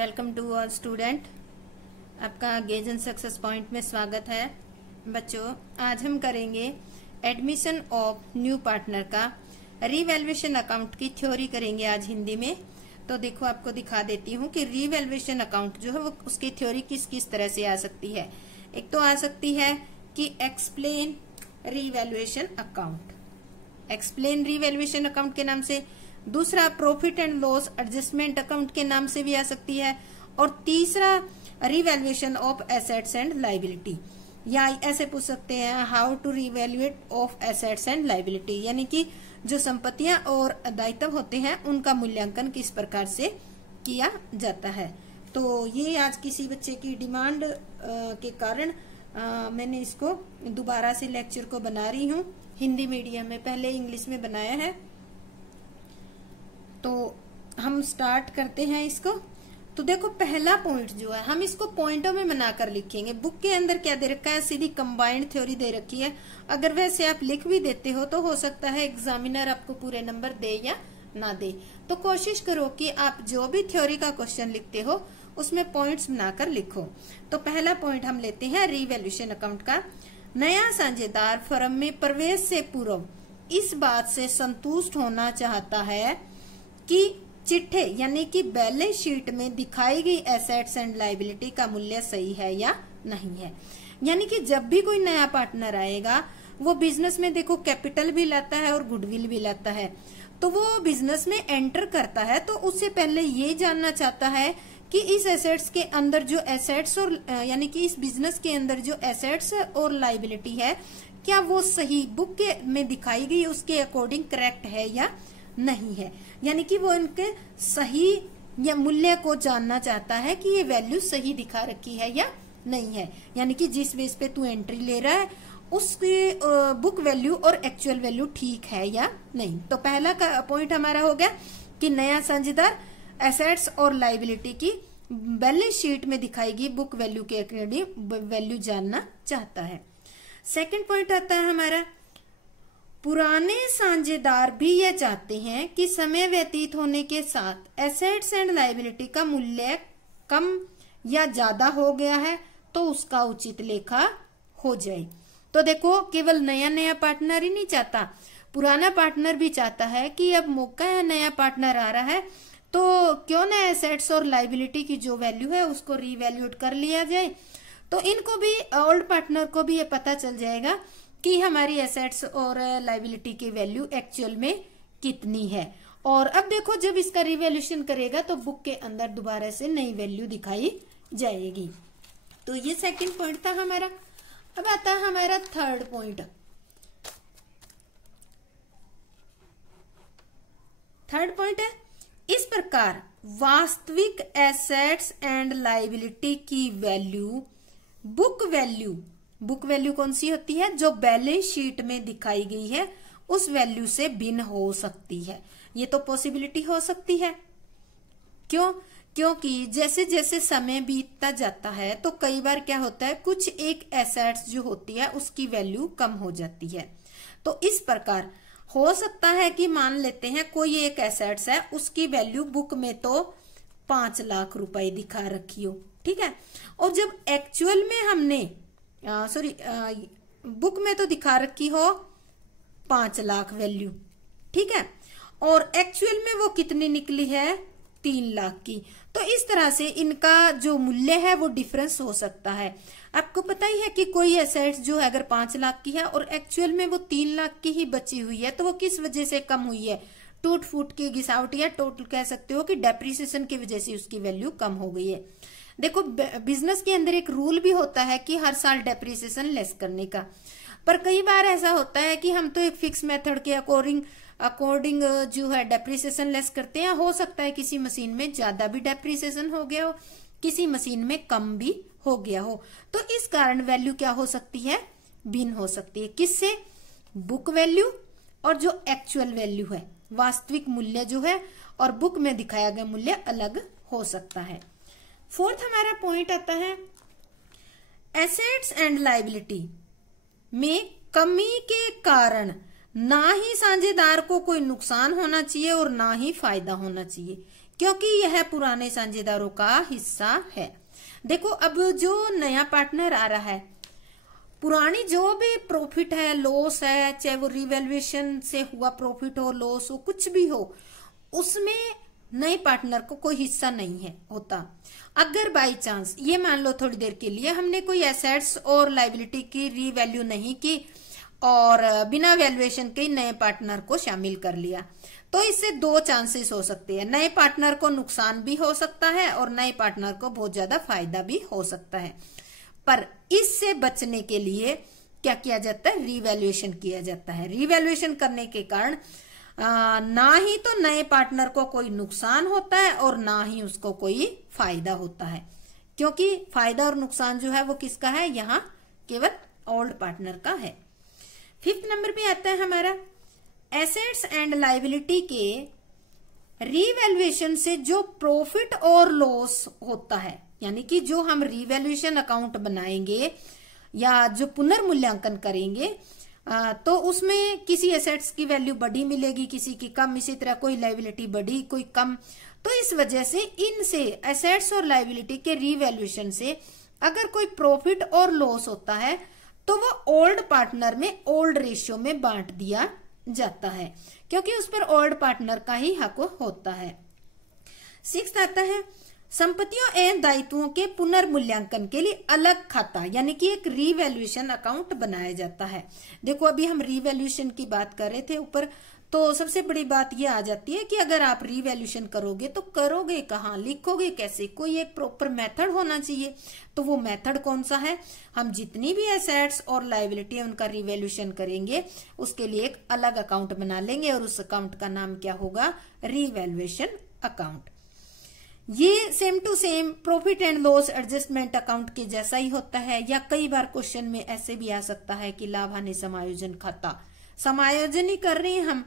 Welcome to all student. आपका gauge and success point में स्वागत है। बच्चों, आज हम करेंगे एडमिशन ऑफ न्यू पार्टनर का रीवैल्यूएशन अकाउंट की थ्योरी करेंगे आज हिंदी में। तो देखो, आपको दिखा देती हूँ कि रीवैल्यूएशन अकाउंट जो है वो उसकी थ्योरी किस किस तरह से आ सकती है। एक तो आ सकती है कि explain revaluation account, explain revaluation account के नाम से। दूसरा profit and loss adjustment account के नाम से भी आ सकती है। और तीसरा revaluation of assets and liability, या ऐसे पूछ सकते हैं how to revaluate of assets and liability, यानी कि जो संपत्तियां और दायित्व होते हैं उनका मूल्यांकन किस प्रकार से किया जाता है। तो ये आज किसी बच्चे की डिमांड के कारण मैंने इसको दोबारा से लेक्चर को बना रही हूँ हिंदी मीडियम में, पहले इंग्लिश में बनाया है। तो हम स्टार्ट करते हैं इसको। तो देखो, पहला पॉइंट जो है हम इसको पॉइंटों में बनाकर लिखेंगे। बुक के अंदर क्या दे रखा है, सीधी कंबाइंड थ्योरी दे रखी है। अगर वैसे आप लिख भी देते हो तो हो सकता है एग्जामिनर आपको पूरे नंबर दे या ना दे। तो कोशिश करो कि आप जो भी थ्योरी का क्वेश्चन लिखते हो उसमें पॉइंट्स बनाकर लिखो। तो पहला पॉइंट हम लेते हैं रीवैल्यूएशन अकाउंट का। नया साझेदार फर्म में प्रवेश से पूर्व इस बात से संतुष्ट होना चाहता है कि चिट्ठे यानी कि बैलेंस शीट में दिखाई गई एसेट्स एंड लायबिलिटी का मूल्य सही है या नहीं है। यानी कि जब भी कोई नया पार्टनर आएगा वो बिजनेस में देखो कैपिटल भी लाता है और गुडविल भी लाता है। तो वो बिजनेस में एंटर करता है तो उससे पहले ये जानना चाहता है कि इस एसेट्स के अंदर जो एसेट्स और यानी कि इस बिजनेस के अंदर जो एसेट्स और लायबिलिटी है क्या वो सही बुक के में दिखाई गई उसके अकॉर्डिंग करेक्ट है या नहीं है। यानी कि वो इनके सही या मूल्य को जानना चाहता है कि ये वैल्यू सही दिखा रखी है या नहीं है। यानी कि जिस बेस पे तू एंट्री ले रहा है उसकी बुक वैल्यू और एक्चुअल वैल्यू ठीक है या नहीं। तो पहला का पॉइंट हमारा हो गया कि नया साझेदार एसेट्स और लायबिलिटी की बैलेंस शीट में दिखाई गई बुक वैल्यू के अकॉर्डिंग वैल्यू जानना चाहता है। सेकंड पॉइंट आता है हमारा, पुराने साझेदार भी यह चाहते हैं कि समय व्यतीत होने के साथ एसेट्स एंड लायबिलिटी का मूल्य कम या ज्यादा हो गया है तो उसका उचित लेखा हो जाए। तो देखो, केवल नया नया पार्टनर ही नहीं चाहता, पुराना पार्टनर भी चाहता है कि अब मौका है, नया पार्टनर आ रहा है तो क्यों ना एसेट्स और लायबिलिटी की जो वैल्यू है उसको रीवैल्यूएट कर लिया जाए। तो इनको भी, ओल्ड पार्टनर को भी ये पता चल जाएगा कि हमारी एसेट्स और लायबिलिटी की वैल्यू एक्चुअल में कितनी है। और अब देखो, जब इसका रिवैल्यूएशन करेगा तो बुक के अंदर दोबारा से नई वैल्यू दिखाई जाएगी। तो ये सेकंड पॉइंट था हमारा। अब आता है हमारा थर्ड पॉइंट। थर्ड पॉइंट है, इस प्रकार वास्तविक एसेट्स एंड लायबिलिटी की वैल्यू बुक वैल्यू कौन सी होती है, जो बैलेंस शीट में दिखाई गई है उस वैल्यू से भिन्न हो सकती है। ये तो पॉसिबिलिटी हो सकती है। क्यों? क्योंकि जैसे जैसे समय बीतता जाता है तो कई बार क्या होता है, कुछ एक एसेट्स जो होती है उसकी वैल्यू कम हो जाती है। तो इस प्रकार हो सकता है कि मान लेते हैं कोई एक एसेट्स है, उसकी वैल्यू बुक में तो 5 लाख रुपए दिखा रखी हो, ठीक है, और जब एक्चुअल में हमने बुक में तो दिखा रखी हो 5 लाख वैल्यू, ठीक है, और एक्चुअल में वो कितनी निकली है, 3 लाख की। तो इस तरह से इनका जो मूल्य है वो डिफरेंस हो सकता है। आपको पता ही है कि कोई एसेट्स जो है अगर 5 लाख की है और एक्चुअल में वो 3 लाख की ही बची हुई है तो वो किस वजह से कम हुई है, टूट फूट की, घिसावट, या टोटल कह सकते हो कि डेप्रिसिएशन की वजह से उसकी वैल्यू कम हो गई है। देखो, बिजनेस के अंदर एक रूल भी होता है कि हर साल डेप्रिसिएशन लेस करने का, पर कई बार ऐसा होता है कि हम तो एक फिक्स मेथड के अकॉर्डिंग जो है डेप्रिसिएशन लेस करते हैं। हो सकता है किसी मशीन में ज्यादा भी डेप्रिसिएशन हो गया हो, किसी मशीन में कम भी हो गया हो। तो इस कारण वैल्यू क्या हो सकती है, भिन्न हो सकती है। किससे? बुक वैल्यू और जो एक्चुअल वैल्यू है, वास्तविक मूल्य जो है और बुक में दिखाया गया मूल्य अलग हो सकता है। फोर्थ हमारा पॉइंट आता है, एसेट्स एंड लायबिलिटी में कमी के कारण ना ही साझेदार को कोई नुकसान होना चाहिए और ना ही फायदा होना चाहिए। क्योंकि यह पुराने साझेदारों का हिस्सा है। देखो अब जो नया पार्टनर आ रहा है, पुरानी जो भी प्रॉफिट है लॉस है, चाहे वो रिवैल्यूएशन से हुआ प्रॉफिट हो लॉस हो कुछ भी हो, उसमें नए पार्टनर को कोई हिस्सा नहीं है होता। अगर बाई चांस ये मान लो थोड़ी देर के लिए हमने कोई एसेट्स और लायबिलिटी की रीवैल्यू नहीं की और बिना वैल्यूएशन के नए पार्टनर को शामिल कर लिया, तो इससे दो चांसेस हो सकते हैं। नए पार्टनर को नुकसान भी हो सकता है और नए पार्टनर को बहुत ज्यादा फायदा भी हो सकता है। पर इससे बचने के लिए क्या किया जाता है, रीवैल्यूएशन किया जाता है। रीवैल्यूएशन करने के कारण ना ही तो नए पार्टनर को कोई नुकसान होता है और ना ही उसको कोई फायदा होता है, क्योंकि फायदा और नुकसान जो है वो किसका है, यहाँ केवल ओल्ड पार्टनर का है। 5th नंबर पे आता है हमारा एसेट्स एंड लायबिलिटी के रीवैल्यूएशन से जो प्रॉफिट और लॉस होता है, यानी कि जो हम रीवैल्यूएशन अकाउंट बनाएंगे या जो पुनर्मूल्यांकन करेंगे तो उसमें किसी एसेट्स की वैल्यू बढ़ी मिलेगी, किसी की कम, इसी तरह कोई लायबिलिटी बढ़ी कोई कम। तो इस वजह से इनसे एसेट्स और लायबिलिटी के रीवैल्यूएशन से अगर कोई प्रॉफिट और लॉस होता है तो वो ओल्ड पार्टनर में ओल्ड रेशियो में बांट दिया जाता है, क्योंकि उस पर ओल्ड पार्टनर का ही हक होता है। 6th आता है संपत्तियों एवं दायित्वों के पुनर्मूल्यांकन के लिए अलग खाता, यानी कि एक रीवैल्यूएशन अकाउंट बनाया जाता है। देखो अभी हम रीवैल्यूएशन की बात कर रहे थे ऊपर, तो सबसे बड़ी बात ये आ जाती है कि अगर आप रीवैल्यूएशन करोगे तो करोगे कहाँ, लिखोगे कैसे, कोई एक प्रॉपर मेथड होना चाहिए। तो वो मेथड कौन सा है, हम जितनी भी एसेट्स और लायबिलिटी है उनका रीवैल्यूएशन करेंगे उसके लिए एक अलग अकाउंट बना लेंगे और उस अकाउंट का नाम क्या होगा, रीवैल्यूएशन अकाउंट। ये same to same profit and loss adjustment account के जैसा ही होता है, या कई बार क्वेश्चन में ऐसे भी आ सकता है कि लाभ हानि समायोजन खाता, समायोजन ही कर रहे हैं हम।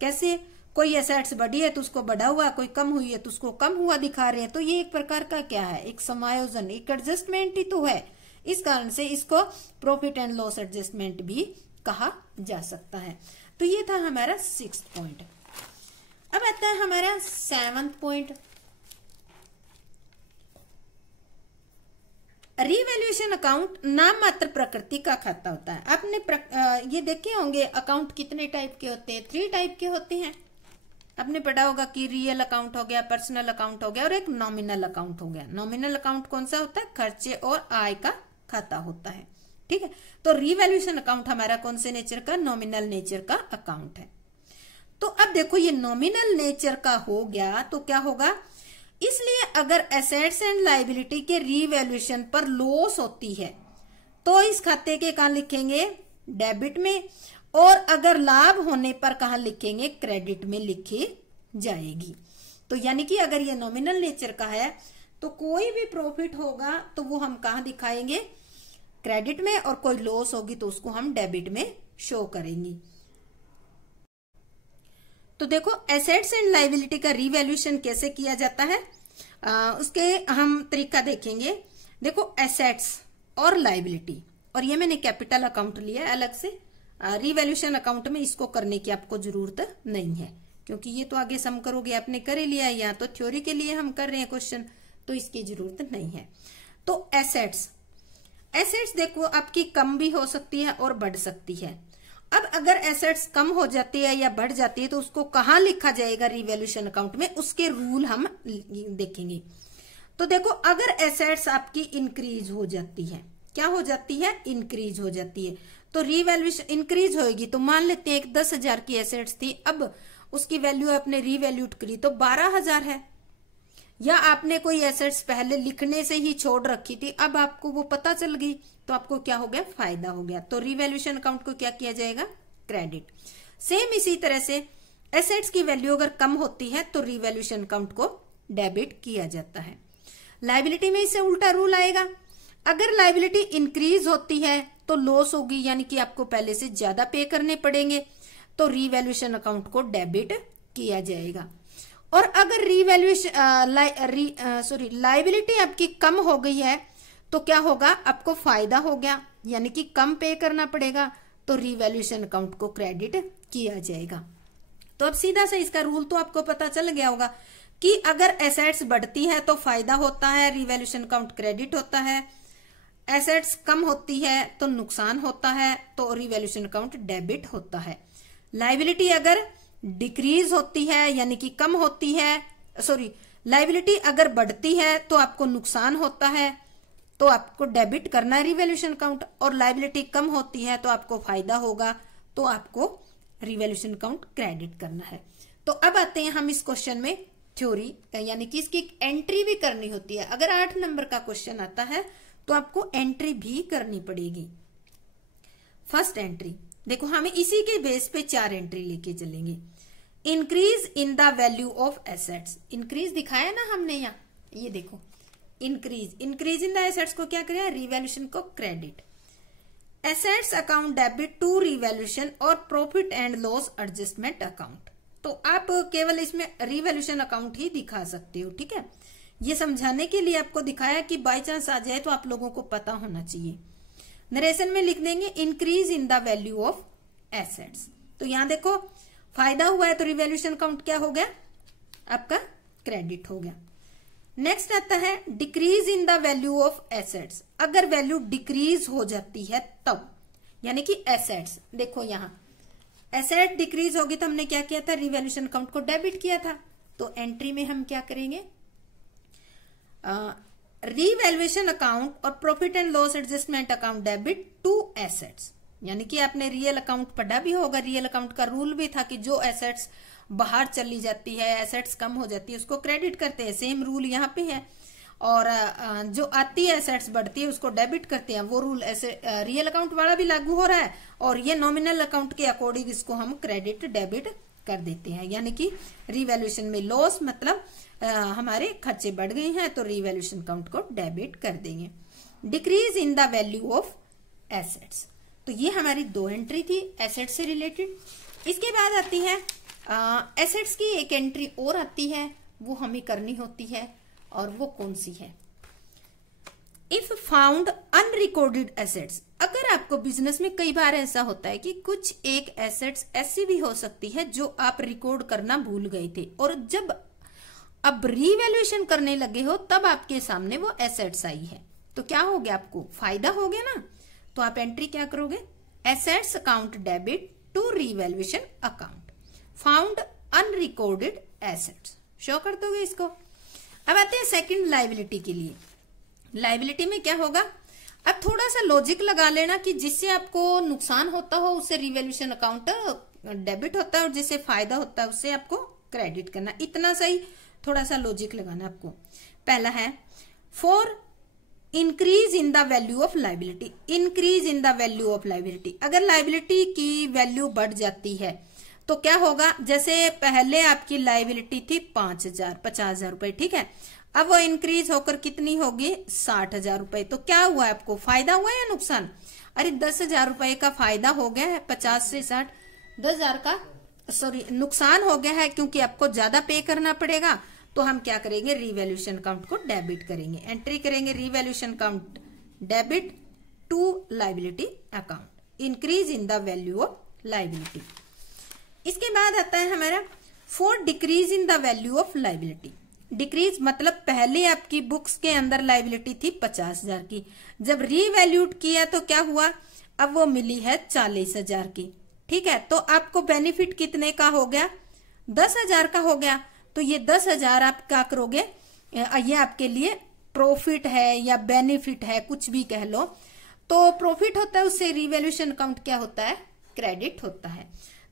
कैसे, कोई एसेट्स बढ़ी है तो उसको बढ़ा हुआ, कोई कम हुई है तो उसको कम हुआ दिखा रहे हैं। तो ये एक प्रकार का क्या है, एक समायोजन, एक एडजस्टमेंट ही तो है। इस कारण से इसको प्रॉफिट एंड लॉस एडजस्टमेंट भी कहा जा सकता है। तो ये था हमारा 6th पॉइंट। अब आता है हमारा 7th पॉइंट, रीवैल्यूएशन अकाउंट नाम मात्र प्रकृति का खाता होता है। आपने ये देखे होंगे अकाउंट कितने टाइप के होते हैं, 3 टाइप के होते हैं। आपने पढ़ा होगा कि रियल अकाउंट हो गया, पर्सनल अकाउंट हो गया और एक नॉमिनल अकाउंट हो गया। नॉमिनल अकाउंट कौन सा होता है, खर्चे और आय का खाता होता है। ठीक है, तो रीवैल्यूएशन अकाउंट हमारा कौन से नेचर का, नॉमिनल नेचर का अकाउंट है। तो अब देखो ये नॉमिनल नेचर का हो गया तो क्या होगा, इसलिए अगर एसेट्स एंड लायबिलिटी के रीवैल्यूएशन पर लॉस होती है तो इस खाते के कहां लिखेंगे, डेबिट में, और अगर लाभ होने पर कहां लिखेंगे, क्रेडिट में लिखी जाएगी। तो यानी कि अगर ये नॉमिनल नेचर का है तो कोई भी प्रॉफिट होगा तो वो हम कहां दिखाएंगे, क्रेडिट में, और कोई लॉस होगी तो उसको हम डेबिट में शो करेंगे। तो देखो एसेट्स एंड लायबिलिटी का रीवैल्यूएशन कैसे किया जाता है, उसके हम तरीका देखेंगे। देखो एसेट्स और लायबिलिटी, और ये मैंने कैपिटल अकाउंट लिया है अलग से, रीवैल्यूएशन अकाउंट में इसको करने की आपको जरूरत नहीं है, क्योंकि ये तो आगे सम करोगे आपने कर ही लिया है, या तो थ्योरी के लिए हम कर रहे हैं क्वेश्चन, तो इसकी जरूरत नहीं है। तो एसेट्स देखो आपकी कम भी हो सकती है और बढ़ सकती है। अब अगर एसेट्स कम हो जाती है या बढ़ जाती है तो उसको कहां लिखा जाएगा, रीवैल्यूएशन अकाउंट में, उसके रूल हम देखेंगे। तो देखो अगर एसेट्स आपकी इंक्रीज हो जाती है, क्या हो जाती है, इंक्रीज हो जाती है, तो रीवैल्यूएशन इंक्रीज होगी। तो मान लेते हैं 10,000 की एसेट्स थी, अब उसकी वैल्यू आपने रीवैल्यूट करी तो 12,000 है, या आपने कोई एसेट्स पहले लिखने से ही छोड़ रखी थी, अब आपको वो पता चल गई तो आपको क्या हो गया, फायदा हो गया। तो रीवैल्यूएशन अकाउंट को क्या किया जाएगा, क्रेडिट। सेम इसी तरह से एसेट्स की वैल्यू अगर कम होती है तो रीवैल्यूएशन अकाउंट को डेबिट किया जाता है। लायबिलिटी में इससे उल्टा रूल आएगा, अगर लायबिलिटी इंक्रीज होती है तो लॉस होगी, यानी कि आपको पहले से ज्यादा पे करने पड़ेंगे, तो रीवैल्यूएशन अकाउंट को डेबिट किया जाएगा। और अगर लायबिलिटी आपकी कम हो गई है तो क्या होगा, आपको फायदा हो गया, यानी कि कम पे करना पड़ेगा, तो रीवैल्यूएशन अकाउंट को क्रेडिट किया जाएगा। तो अब सीधा से इसका रूल तो आपको पता चल गया होगा कि अगर एसेट्स बढ़ती है तो फायदा होता है, रिवैल्यूएशन अकाउंट क्रेडिट होता है, एसेट्स कम होती है तो नुकसान होता है, तो रिवैल्यूएशन अकाउंट डेबिट होता है। लायबिलिटी अगर डिक्रीज होती है यानी कि कम होती है, सॉरी, लायबिलिटी अगर बढ़ती है तो आपको नुकसान होता है, तो आपको डेबिट करना है रिवैल्यूएशन अकाउंट, और लायबिलिटी कम होती है तो आपको फायदा होगा, तो आपको रिवैल्यूएशन अकाउंट क्रेडिट करना है। तो अब आते हैं हम इस क्वेश्चन में थ्योरी, यानी कि इसकी एंट्री भी करनी होती है। अगर 8 नंबर का क्वेश्चन आता है तो आपको एंट्री भी करनी पड़ेगी। फर्स्ट एंट्री देखो, हमें इसी के बेस पे 4 एंट्री लेके चलेंगे। Increase in the value of assets, increase दिखाया ना हमने यहाँ, ये देखो इंक्रीज इन द एसेट्स को क्या करें, रिवैल्यूएशन को credit. Assets account debit to revaluation और profit and loss adjustment account. तो आप केवल इसमें रिवैल्यूएशन अकाउंट ही दिखा सकते हो, ठीक है। ये समझाने के लिए आपको दिखाया कि बाई चांस आ जाए तो आप लोगों को पता होना चाहिए। नरेशन में लिख देंगे increase in the value of assets. तो यहां देखो फायदा हुआ है तो रिवैल्यूएशन अकाउंट क्या हो गया, आपका क्रेडिट हो गया। नेक्स्ट आता है decrease in the value of assets. अगर वैल्यू डिक्रीज हो जाती है तब, यानी कि एसेट्स, देखो यहां एसेट डिक्रीज होगी तो हमने क्या किया था, रिवैल्यूएशन अकाउंट को डेबिट किया था। तो एंट्री में हम क्या करेंगे, रिवैल्यूएशन अकाउंट और profit and loss adjustment account debit to assets. यानी कि आपने रियल अकाउंट पढ़ा भी होगा, रियल अकाउंट का रूल भी था कि जो एसेट्स बाहर चली जाती है, एसेट्स कम हो जाती है, उसको क्रेडिट करते हैं। सेम रूल यहाँ पे है। और जो आती है एसेट्स बढ़ती है उसको डेबिट करते हैं। वो रूल ऐसे रियल अकाउंट वाला भी लागू हो रहा है, और ये नॉमिनल अकाउंट के अकॉर्डिंग इसको हम क्रेडिट डेबिट कर देते हैं। यानी कि रिवैल्यूएशन में लॉस मतलब हमारे खर्चे बढ़ गए हैं तो रिवैल्यूएशन अकाउंट को डेबिट कर देंगे। Decrease in the value of assets, तो ये हमारी 2 एंट्री थी एसेट से रिलेटेड। इसके बाद आती है एसेट्स की एक एंट्री और आती है, वो हमें करनी होती है, और वो कौन सी है, इफ फाउंड अनरिकॉर्डेड एसेट्स। अगर आपको बिजनेस में कई बार ऐसा होता है कि कुछ एक एसेट्स ऐसी भी हो सकती है जो आप रिकॉर्ड करना भूल गए थे, और जब अब रिवैल्यूएशन करने लगे हो तब आपके सामने वो एसेट्स आई है, तो क्या हो गया, आपको फायदा हो गया ना। तो आप एंट्री क्या करोगे, assets account debit to revaluation account found unrecorded assets, show कर दोगे इसको। अब आते हैं सेकंड लायबिलिटी के लिए। लायबिलिटी में क्या होगा, अब थोड़ा सा लॉजिक लगा लेना कि जिससे आपको नुकसान होता हो उससे रिवैल्यूएशन अकाउंट डेबिट होता है, और जिससे फायदा होता है उससे आपको क्रेडिट करना। इतना सही थोड़ा सा लॉजिक लगाना आपको। पहला है for increase in the value of liability. Increase in the value of liability, अगर लायबिलिटी की वैल्यू बढ़ जाती है तो क्या होगा, जैसे पहले आपकी लायबिलिटी थी 50,000 रुपए, ठीक है, अब वो इंक्रीज होकर कितनी होगी, 60,000 रुपए। तो क्या हुआ, आपको फायदा हुआ या नुकसान, अरे 10,000 रुपए का फायदा हो गया है, 50 से 60 10,000 का नुकसान हो गया है, क्योंकि आपको ज्यादा पे करना पड़ेगा। तो हम क्या करेंगे, रिवैल्यूएशन अकाउंट को डेबिट करेंगे, एंट्री करेंगे revaluation account debit to liability account, increase in the value of liability. इसके बाद आता है हमारा for decrease in the value of liability. Decrease मतलब पहले आपकी बुक्स के अंदर लायबिलिटी थी 50,000 की, जब रीवैल्यूड किया तो क्या हुआ, अब वो मिली है 40,000 की, ठीक है। तो आपको बेनिफिट कितने का हो गया, 10,000 का हो गया। तो ये 10,000 आप क्या करोगे, ये आपके लिए प्रॉफिट है या बेनिफिट है, कुछ भी कह लो। तो प्रॉफिट होता है, उससे रिवैल्यूएशन अकाउंट क्या होता है, क्रेडिट होता है।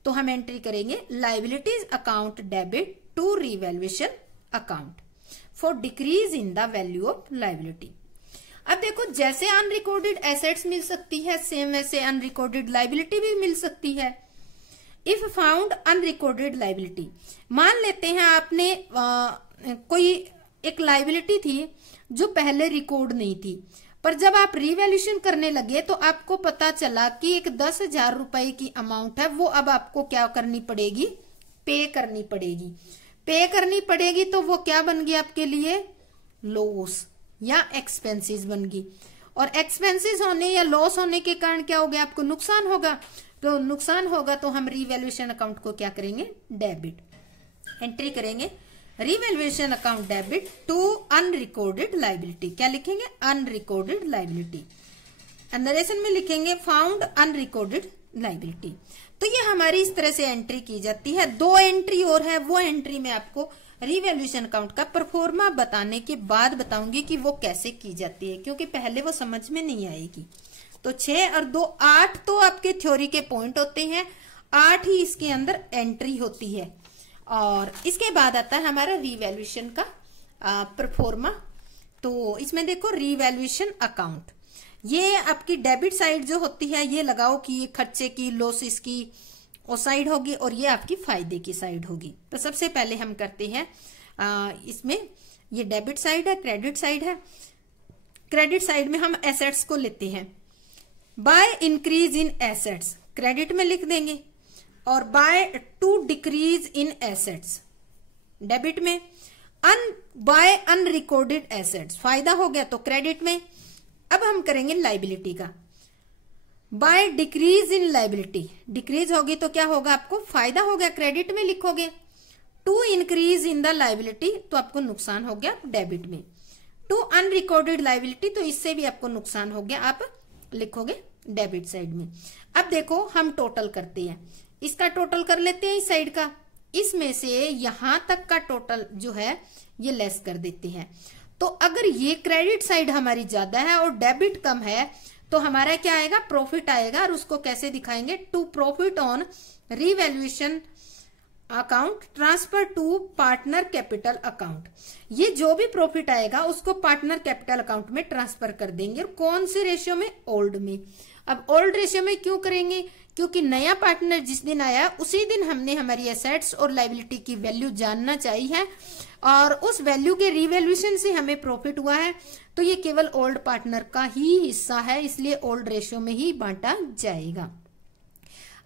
तो हम एंट्री करेंगे liabilities account debit to revaluation account for decrease in the value of liability. अब देखो जैसे अनरिकॉर्डेड एसेट्स मिल सकती है, सेम वैसे अनरिकॉर्डेड लायबिलिटी भी मिल सकती है। इफ फाउंड अनरिकॉर्डेड लायबिलिटी, मान लेते हैं आपने कोई एक लायबिलिटी थी जो पहले रिकॉर्ड नहीं थी, पर जब आप रिवैल्यूएशन करने लगे तो आपको पता चला कि एक 10,000 रुपए की अमाउंट है, वो अब आपको क्या करनी पड़ेगी, पे करनी पड़ेगी। पे करनी पड़ेगी तो वो क्या बन गई आपके लिए, लॉस या एक्सपेंसेस बन गई। और एक्सपेंसेस होने या लॉस होने के कारण क्या हो गया, आपको नुकसान होगा। तो नुकसान होगा तो हम रिवैल्यूएशन अकाउंट को क्या करेंगे, डेबिट, एंट्री करेंगे revaluation account debit to unrecorded liability. क्या लिखेंगे? Unrecorded liability. नरेशन में लिखेंगे फाउंड अनरिकॉर्डेड लाइबिलिटी। तो ये हमारी इस तरह से एंट्री की जाती है। 2 एंट्री और है, वो एंट्री में आपको रिवैल्यूएशन अकाउंट का परफॉर्मा बताने के बाद बताऊंगी कि वो कैसे की जाती है, क्योंकि पहले वो समझ में नहीं आएगी। तो 6 और 2 8 तो आपके थ्योरी के पॉइंट होते हैं, 8 ही इसके अंदर एंट्री होती है। और इसके बाद आता है हमारा रिवैल्यूएशन का परफॉर्मा। तो इसमें देखो रिवैल्यूएशन अकाउंट, ये आपकी डेबिट साइड जो होती है, ये लगाओ कि ये खर्चे की, लॉसेस की वो साइड होगी और ये आपकी फायदे की साइड होगी। तो सबसे पहले हम करते हैं इसमें, ये डेबिट साइड है, क्रेडिट साइड है। क्रेडिट साइड में हम एसेट्स को लेते हैं। By increase in assets credit में लिख देंगे, और by two decrease in assets debit में। बाय अनरिकॉर्डेड एसेट्स फायदा हो गया तो क्रेडिट में। अब हम करेंगे लाइबिलिटी का। By decrease in liability, decrease होगी तो क्या होगा? आपको फायदा हो गया, क्रेडिट में लिखोगे। To increase in the liability तो आपको नुकसान हो गया डेबिट में। टू अनरिकॉर्डेड लाइबिलिटी तो इससे भी आपको नुकसान हो गया, आप लिखोगे डेबिट साइड में। अब देखो हम टोटल करते हैं, इसका टोटल कर लेते हैं इस साइड का। इसमें से यहां तक का टोटल जो है ये लेस कर देते हैं। तो अगर ये क्रेडिट साइड हमारी ज्यादा है और डेबिट कम है तो हमारा क्या आएगा? प्रॉफिट आएगा। और उसको कैसे दिखाएंगे? To profit on revaluation account transfer to partner capital account. ये जो भी प्रॉफिट आएगा उसको पार्टनर कैपिटल अकाउंट में ट्रांसफर कर देंगे। और कौन से रेशियो में? ओल्ड में। अब ओल्ड रेशियो में क्यों करेंगे? क्योंकि नया पार्टनर जिस दिन आया उसी दिन हमने हमारी एसेट्स और लाइबिलिटी की वैल्यू जानना चाहिए, और उस वैल्यू के रिवैल्यूएशन से हमें प्रॉफिट हुआ है। तो ये केवल ओल्ड पार्टनर का ही हिस्सा है, इसलिए ओल्ड रेशियो में ही बांटा जाएगा।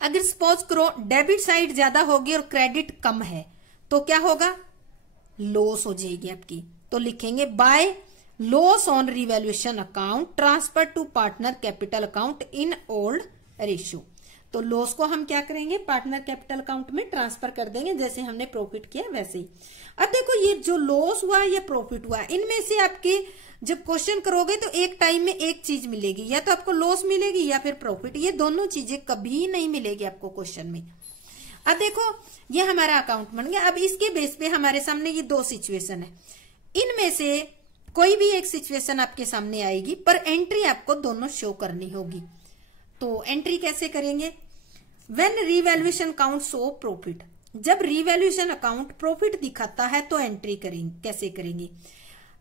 अगर सपोज करो डेबिट साइड ज्यादा होगी और क्रेडिट कम है तो क्या होगा? लॉस हो जाएगी आपकी। तो लिखेंगे by loss on revaluation account transfer to partner capital account in old ratio. तो लॉस को हम क्या करेंगे? पार्टनर कैपिटल अकाउंट में ट्रांसफर कर देंगे, जैसे हमने प्रॉफिट किया वैसे ही। अब देखो ये जो लॉस हुआ या प्रॉफिट हुआ, इनमें से आपके जब क्वेश्चन करोगे तो एक टाइम में एक चीज मिलेगी, या तो आपको लॉस मिलेगी या फिर प्रॉफिट। ये दोनों चीजें कभी नहीं मिलेगी आपको क्वेश्चन में। अब देखो ये हमारा अकाउंट बन गया। अब इसके बेस पे हमारे सामने ये 2 सिचुएशन है, इनमें से कोई भी एक सिचुएशन आपके सामने आएगी, पर एंट्री आपको दोनों शो करनी होगी। तो एंट्री कैसे करेंगे? When revaluation account show profit, जब रिवैल्यूएशन अकाउंट प्रॉफिट दिखाता है तो एंट्री करेंगे। कैसे करेंगे?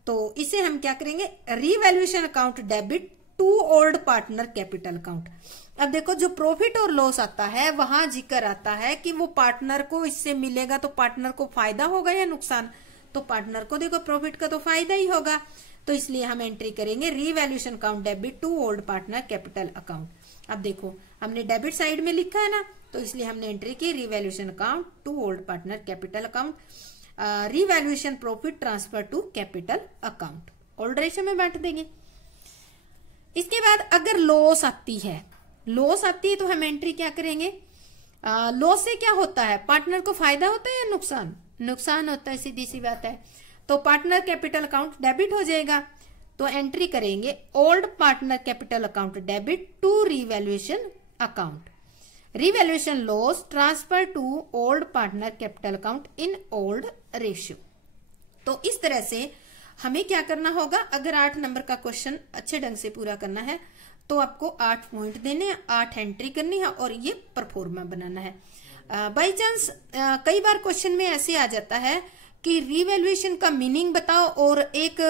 तो इसे हम क्या करेंगे? Revaluation account debit to old partner capital account. अब देखो जो प्रॉफिट और लॉस आता है वहां जिक्र आता है कि वो पार्टनर को इससे मिलेगा, तो पार्टनर को फायदा होगा या नुकसान? तो पार्टनर को देखो प्रॉफिट का तो फायदा ही होगा, तो इसलिए हम एंट्री करेंगे revaluation account debit to old partner capital account. अब देखो हमने डेबिट साइड में लिखा है ना, तो इसलिए हमने एंट्री की revaluation account to old partner capital account, revaluation profit transfer to capital account. Old ratio में बांट देंगे। इसके बाद अगर लॉस आती है, लॉस आती है तो हम एंट्री क्या करेंगे? लॉस से क्या होता है? पार्टनर को फायदा होता है या नुकसान? नुकसान होता है, सीधी सी बात है। तो पार्टनर कैपिटल अकाउंट डेबिट हो जाएगा, तो एंट्री करेंगे old partner capital account debit to revaluation account, revaluation loss transfer to old partner capital account in old ratio. तो इस तरह से हमें क्या करना होगा? अगर 8 नंबर का क्वेश्चन अच्छे ढंग से पूरा करना है तो आपको 8 पॉइंट देने हैं, 8 एंट्री करनी है और ये परफॉर्मा बनाना है। बाई चांस कई बार क्वेश्चन में ऐसे आ जाता है कि रिवैल्यूएशन का मीनिंग बताओ और एक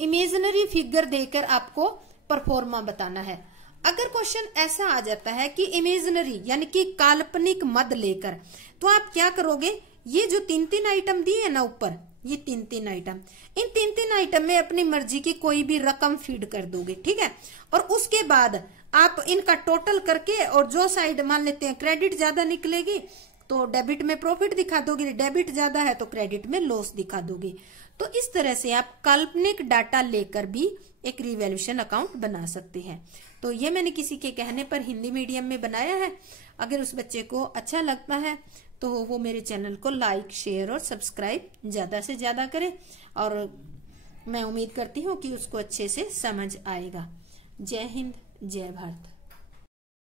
इमेजिनरी फिगर देकर आपको परफॉर्मा बताना है। अगर क्वेश्चन ऐसा आ जाता है कि इमेजिनरी यानी कि काल्पनिक मद लेकर, तो आप क्या करोगे? ये जो 3-3 आइटम दिए है ना ऊपर, ये 3-3 आइटम, इन 3-3 आइटम में अपनी मर्जी की कोई भी रकम फीड कर दोगे, ठीक है। और उसके बाद आप इनका टोटल करके, और जो साइड मान लेते हैं क्रेडिट ज्यादा निकलेगी तो डेबिट में प्रॉफिट दिखा दोगे, डेबिट ज्यादा है तो क्रेडिट में लॉस दिखा दोगे। तो इस तरह से आप काल्पनिक डाटा लेकर भी एक रिवैल्यूएशन अकाउंट बना सकते हैं। तो ये मैंने किसी के कहने पर हिंदी मीडियम में बनाया है। अगर उस बच्चे को अच्छा लगता है तो वो मेरे चैनल को लाइक, शेयर और सब्सक्राइब ज्यादा से ज्यादा करें, और मैं उम्मीद करती हूँ कि उसको अच्छे से समझ आएगा। जय हिंद, जय भारत।